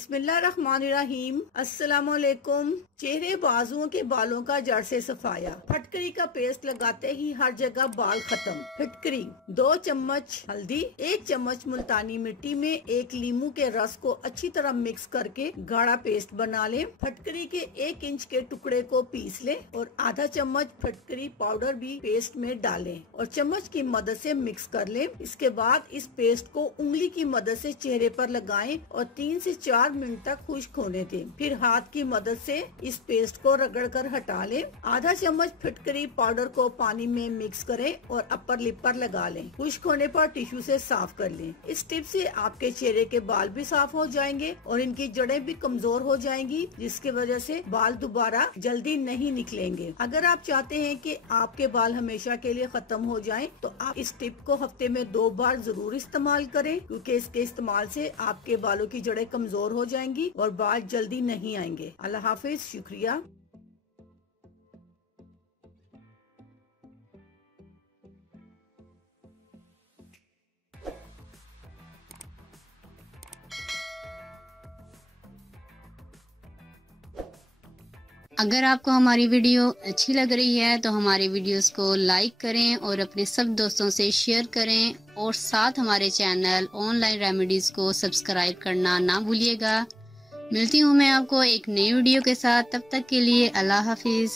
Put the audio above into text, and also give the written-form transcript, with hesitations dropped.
बिस्मिल्लाहिर्रहमानिर्रहीम। अस्सलामुअलैकुम। चेहरे बाजुओं के बालों का जड़ से सफाया। फटकरी का पेस्ट लगाते ही हर जगह बाल खत्म। फिटकरी 2 चम्मच हल्दी, 1 चम्मच मुल्तानी मिट्टी में 1 लीमू के रस को अच्छी तरह मिक्स करके गाढ़ा पेस्ट बना लें। फटकरी के 1 इंच के टुकड़े को पीस लें और आधा चम्मच फटकरी पाउडर भी पेस्ट में डालें और चम्मच की मदद से मिक्स कर लें। इसके बाद इस पेस्ट को उंगली की मदद से चेहरे पर लगाएं और 3 से 4 मिनट तक खुश्क होने दें। फिर हाथ की मदद से इस पेस्ट को रगड़कर हटा लें। आधा चम्मच फिटकरी पाउडर को पानी में मिक्स करें और अपर लिप पर लगा लें। खुश्क होने पर टिश्यू से साफ कर लें। इस टिप से आपके चेहरे के बाल भी साफ हो जाएंगे और इनकी जड़ें भी कमजोर हो जाएंगी, जिसकी वजह से बाल दोबारा जल्दी नहीं निकलेंगे। अगर आप चाहते हैं कि आपके बाल हमेशा के लिए खत्म हो जाएं, तो आप इस टिप को हफ्ते में 2 बार जरूर इस्तेमाल करें, क्योंकि इसके इस्तेमाल से आपके बालों की जड़ें कमजोर हो जाएंगी और बाल जल्दी नहीं आएंगे। अल्लाह हाफिज। शुक्रिया। अगर आपको हमारी वीडियो अच्छी लग रही है तो हमारे वीडियोस को लाइक करें और अपने सब दोस्तों से शेयर करें और साथ हमारे चैनल ऑनलाइन रेमेडीज को सब्सक्राइब करना ना भूलिएगा। मिलती हूँ मैं आपको एक नई वीडियो के साथ। तब तक के लिए अल्लाह हाफिज।